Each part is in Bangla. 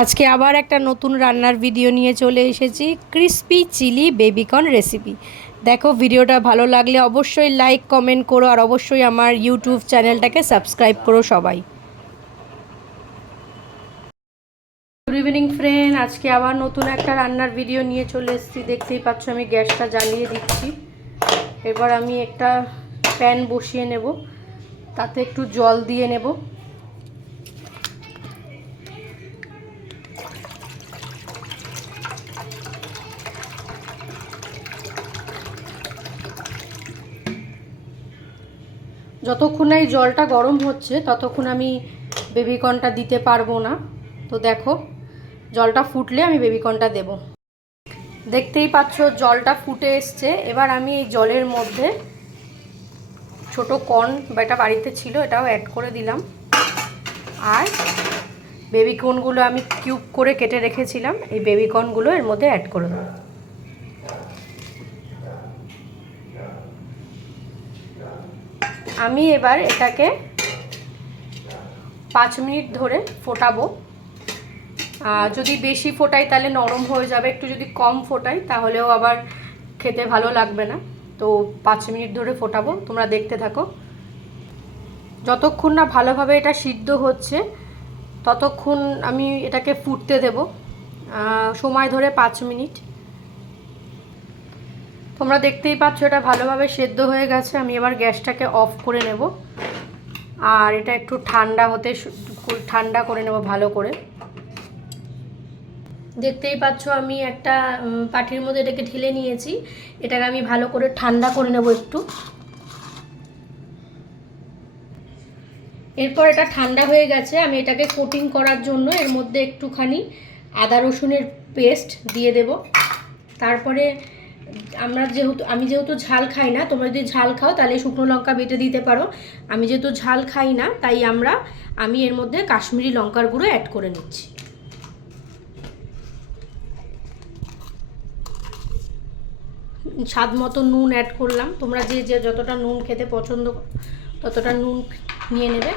আজকে আবার একটা নতুন রান্নার ভিডিও নিয়ে চলে এসেছি, ক্রিস্পি চিলি বেবিকর্ন রেসিপি। দেখো, ভিডিওটা ভালো লাগলে অবশ্যই লাইক কমেন্ট করো আর অবশ্যই আমার ইউটিউব চ্যানেলটাকে সাবস্ক্রাইব করো সবাই। গুড ইভিনিং ফ্রেন্ড, আজকে আবার নতুন একটা রান্নার ভিডিও নিয়ে চলে এসেছি। দেখতেই পাচ্ছ আমি গ্যাসটা জ্বালিয়ে দিচ্ছি। এবার আমি একটা প্যান বসিয়ে নেব, তাতে একটু জল দিয়ে নেব। যতক্ষণ না এই জলটা গরম হচ্ছে ততক্ষণ আমি বেবিকর্নটা দিতে পারবো না। তো দেখো, জলটা ফুটলে আমি বেবিকর্নটা দেব। দেখতেই পাচ্ছ জলটা ফুটে এসছে। এবার আমি এই জলের মধ্যে ছোট কর্ন বা এটা বাড়িতে ছিল, এটাও অ্যাড করে দিলাম। আর বেবিকর্নগুলো আমি কিউব করে কেটে রেখেছিলাম, এই বেবিকর্নগুলো এর মধ্যে অ্যাড করে দেবো। আমি এবার এটাকে 5 মিনিট ধরে ফোটাবো। যদি বেশি ফোটাই তাহলে নরম হয়ে যাবে, একটু যদি কম ফোটাই তাহলেও আবার খেতে ভালো লাগবে না। তো 5 মিনিট ধরে ফোটাবো, তোমরা দেখতে থাকো। যতক্ষণ না ভালোভাবে এটা সিদ্ধ হচ্ছে ততক্ষণ আমি এটাকে ফুটতে দেব, সময় ধরে 5 মিনিট। তোমরা দেখতেই পাচ্ছ এটা ভালোভাবে সেদ্ধ হয়ে গেছে। আমি এবার গ্যাসটাকে অফ করে নেব আর এটা একটু ঠান্ডা করে নেব ভালো করে। দেখতেই পাচ্ছ আমি একটা পাটির মধ্যে এটাকে ঢেলে নিয়েছি। এটাকে আমি ভালো করে ঠান্ডা করে নেব একটু। এরপর এটা ঠান্ডা হয়ে গেছে, আমি এটাকে কোটিং করার জন্য এর মধ্যে একটুখানি আদা রসুনের পেস্ট দিয়ে দেব। তারপরে আমি যেহেতু ঝাল খাই না, তোমরা যদি ঝাল খাও তাহলে শুকনো লঙ্কা বেটে দিতে পারো। আমি যেহেতু ঝাল খাই না তাই আমি এর মধ্যে কাশ্মীরি লঙ্কার গুঁড়ো অ্যাড করে নিচ্ছি। স্বাদ মতো নুন অ্যাড করলাম। তোমরা যে যতটা নুন খেতে পছন্দ ততটা নুন নিয়ে নেবে।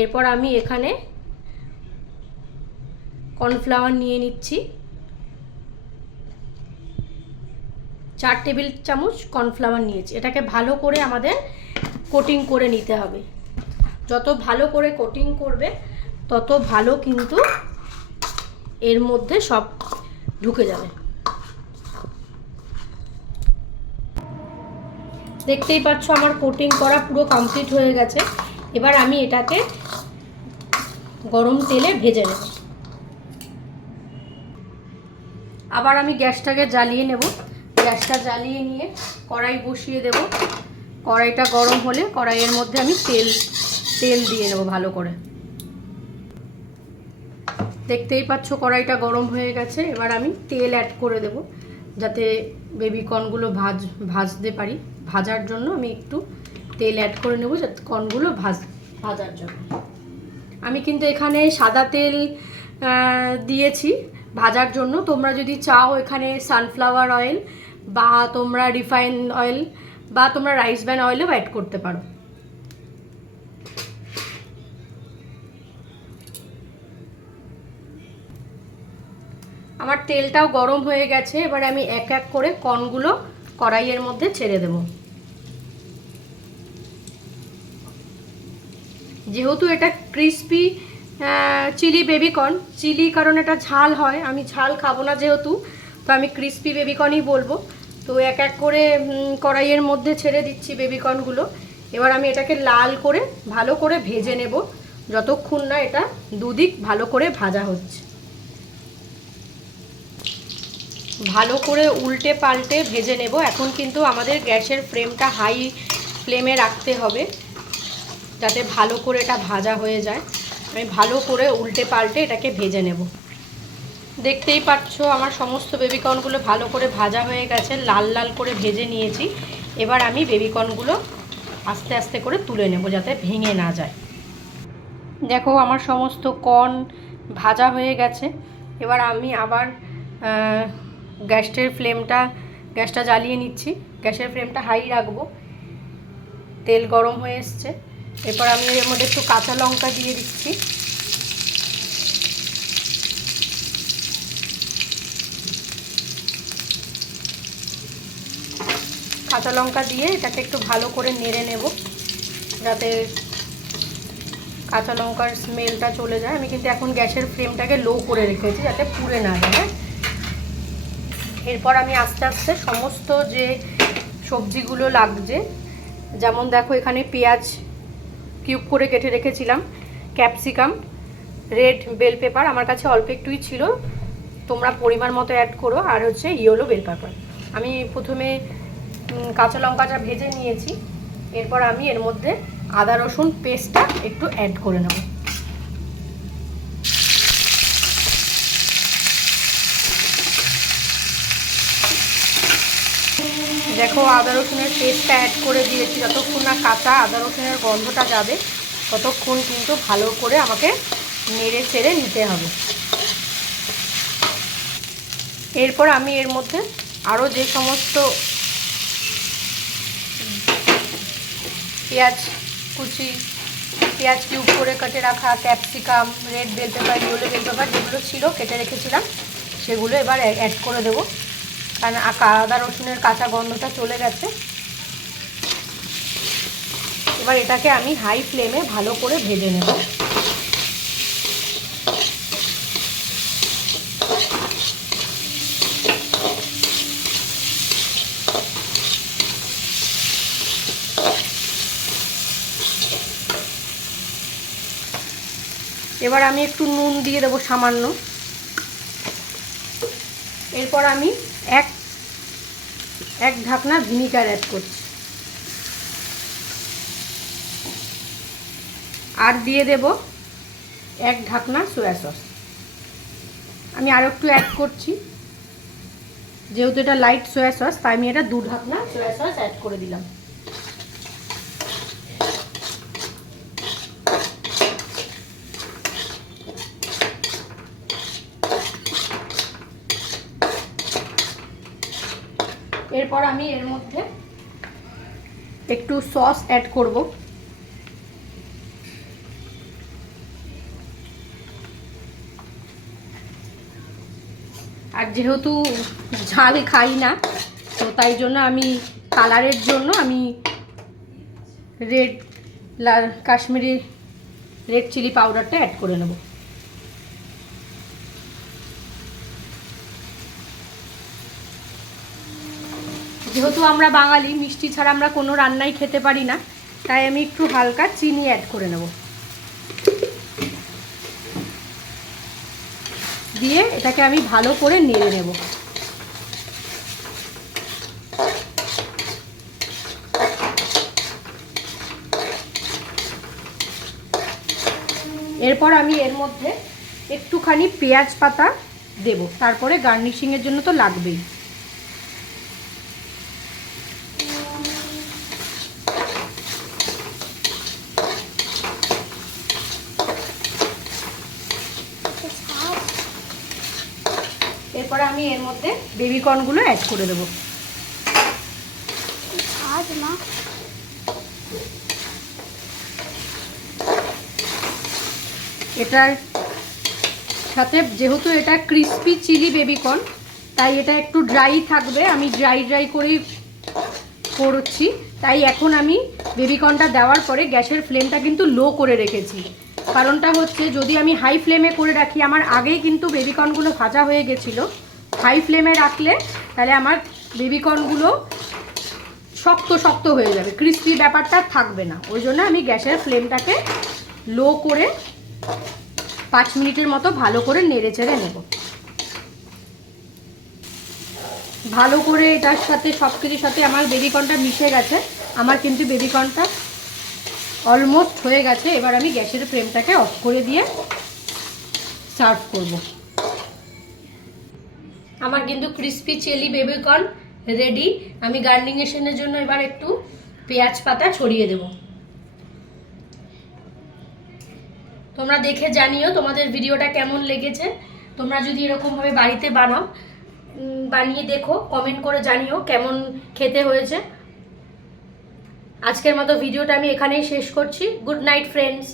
এরপর আমি এখানে কর্নফ্লাওয়ার নিয়ে নিচ্ছি, 4 টেবিল চামচ কর্নফ্লাওয়ার নিয়েছি। এটাকে ভালো করে আমাদের কোটিং করে নিতে হবে। যত ভালো করে কোটিং করবে তত ভালো কিন্তু এর মধ্যে সব ঢুকে যাবে। দেখতেই পাচ্ছ আমার কোটিং করা পুরো কমপ্লিট হয়ে গেছে। এবার আমি এটাকে গরম তেলে ভেজে নেব। আবার আমি গ্যাসটাকে জ্বালিয়ে নেব। গ্যাসটা জ্বালিয়ে নিয়ে কড়াই বসিয়ে দেব। কড়াইটা গরম হলে কড়াইয়ের মধ্যে আমি তেল দিয়ে নেব ভালো করে। দেখতেই পাচ্ছ কড়াইটা গরম হয়ে গেছে। এবার আমি তেল অ্যাড করে দেব যাতে বেবিকর্নগুলো ভাজতে পারি। ভাজার জন্য আমি একটু তেল অ্যাড করে নেব যাতে কর্নগুলো ভাজার জন্য। আমি কিন্তু এখানে সাদা তেল দিয়েছি ভাজার জন্য। তোমরা যদি চাও এখানে সানফ্লাওয়ার অয়েল বা তোমরা রিফাইন অয়েল বা তোমরা রাইস ব্র্যান অয়েলও অ্যাড করতে পারো। আমার তেলটাও গরম হয়ে গেছে। এবার আমি এক এক করে কর্নগুলো কড়াইয়ের মধ্যে ছেড়ে দেব। যেহেতু এটা ক্রিস্পি চিলি বেবিকর্ন, চিলি কারণ এটা ঝাল হয়, আমি ঝাল খাবো না যেহেতু, তো আমি ক্রিস্পি বেবিকর্নই বলবো। তো এক এক করে কড়াইয়ের মধ্যে ছেড়ে দিচ্ছি বেবিকর্নগুলো। এবার আমি এটাকে লাল করে ভালো করে ভেজে নেব যতক্ষণ না এটা দুদিক ভালো করে ভাজা হচ্ছে। ভালো করে উল্টে পাল্টে ভেজে নেব। এখন কিন্তু আমাদের গ্যাসের ফ্লেমটা হাই ফ্লেমে রাখতে হবে যাতে ভালো করে এটা ভাজা হয়ে যায়। আমি ভালো করে উল্টে পাল্টে এটাকে ভেজে নেব। দেখতেই পাচ্ছ আমার সমস্ত বেবিকর্নগুলো ভালো করে ভাজা হয়ে গেছে, লাল লাল করে ভেজে নিয়েছি। এবার আমি বেবিকর্নগুলো আস্তে আস্তে করে তুলে নেব যাতে ভেঙে না যায়। দেখো আমার সমস্ত কর্ন ভাজা হয়ে গেছে। এবার আমি আবার গ্যাসটা জ্বালিয়ে নিচ্ছি। গ্যাসের ফ্লেমটা হাই রাখবো। তেল গরম হয়ে এসছে। এরপর আমি এর মধ্যে একটু কাঁচা লঙ্কা দিয়ে দিচ্ছি। কাঁচা লঙ্কা দিয়ে এটাকে একটু ভালো করে নেড়ে নেব, যাতে কাঁচা লঙ্কার স্মেলটা চলে যায়। আমি কিন্তু এখন গ্যাসের ফ্লেমটাকে লো করে রেখেছি যাতে পুড়ে না যায়। এরপর আমি আস্তে আস্তে সমস্ত যে সবজিগুলো লাগছে, যেমন দেখো এখানে পেঁয়াজ কিউব করে কেটে রেখেছিলাম, ক্যাপসিকাম, রেড বেল পেপার আমার কাছে অল্প একটুই ছিল, তোমরা পরিমাণ মতো অ্যাড করো, আর হচ্ছে ইয়েলো বেল পেপার। আমি প্রথমে কাঁচা লঙ্কাটা ভেজে নিয়েছি, এরপর আমি এর মধ্যে আদা রসুন পেস্টটা একটু অ্যাড করে নেব। দেখো আদা রসুনের পেস্টটা অ্যাড করে দিয়েছি, যতক্ষণ না কাঁচা আদা রসুনের গন্ধটা যাবে ততক্ষণ কিন্তু ভালো করে আমাকে নেড়ে চেড়ে নিতে হবে। এরপর আমি এর মধ্যে আরও যে সমস্ত পেঁয়াজ কুচি, পেঁয়াজ কিউব করে কেটে রাখা, capsicum, red bell pepper, yellow bell pepper যেগুলো ছিল কেটে রেখেছিলাম সেগুলো এবার অ্যাড করে দেবো, কারণ আদা রসুনের কাঁচা গন্ধটা চলে গেছে। এবার এটাকে আমি হাই ফ্লেমে ভালো করে ভেজে নেব। এবার আমি একটু নুন দিয়ে দেবো সামান্য। এরপর আমি এক ঢাকনা ভিনিগার অ্যাড করছি, আর দিয়ে দেব এক ঢাকনা সয়া সস। আমি আরও একটু অ্যাড করছি, যেহেতু এটা লাইট সয়া সস তাই আমি এটা 2 ঢাকনা সয়া সস অ্যাড করে দিলাম। এরপর আমি এর মধ্যে একটু সস অ্যাড করব, আর যেহেতু ঝাল খাই না তো তাই জন্য আমি কালারের জন্য আমি কাশ্মীরি রেড চিলি পাউডারটা অ্যাড করে নেব। যেহেতু আমরা বাঙালি, মিষ্টি ছাড়া আমরা কোনো রান্নাই খেতে পারি না, তাই আমি একটু হালকা চিনি অ্যাড করে নেব, দিয়ে এটাকে আমি ভালো করে নেড়ে নেব। এরপর আমি এর মধ্যে একটুখানি পেঁয়াজ পাতা দেব, তারপরে গার্নিশিংয়ের জন্য তো লাগবেই। এরপরে আমি এর মধ্যে বেবি কর্নগুলো অ্যাড করে দেবো। এটার সাথে যেহেতু এটা ক্রিস্পি চিলি বেবি কর্ন, তাই এটা একটু ড্রাই থাকবে, আমি ড্রাই করেই করছি। তাই এখন আমি বেবি কর্নটা দেওয়ার পরে গ্যাসের ফ্লেমটা কিন্তু লো করে রেখেছি। কারণটা হচ্ছে যদি আমি হাই ফ্লেমে করে রাখি, আমার আগেই কিন্তু বেবি কর্নগুলো ভাজা হয়ে গেছিলো, হাই ফ্লেমে রাখলে তাহলে আমার বেবি কর্নগুলো শক্ত শক্ত হয়ে যাবে, ক্রিস্পি ব্যাপারটা থাকবে না। ওই জন্য আমি গ্যাসের ফ্লেমটাকে লো করে 5 মিনিটের মতো ভালো করে নেড়ে চেড়ে নেব। ভালো করে এটার সাথে সব কিছুর সাথে আমার বেবি কর্নটা মিশে গেছে, আমার কিন্তু বেবি কর্নটা অলমোস্ট হয়ে গেছে। এবার আমি গ্যাসের ফ্লেমটাকে অফ করে দিয়ে সার্ভ করব। আমার কিন্তু crispy chilli baby corn ready. আমি গার্নিশিংয়ের জন্য এবার একটু পেঁয়াজ পাতা ছড়িয়ে দেব। তোমরা দেখে জানিও তোমাদের ভিডিওটা কেমন লেগেছে। তোমরা যদি এরকমভাবে বাড়িতে বানিয়ে দেখো, কমেন্ট করে জানিও কেমন খেতে হয়েছে। আজকের মতো ভিডিওটা আমি এখানেই শেষ করছি। Good night friends.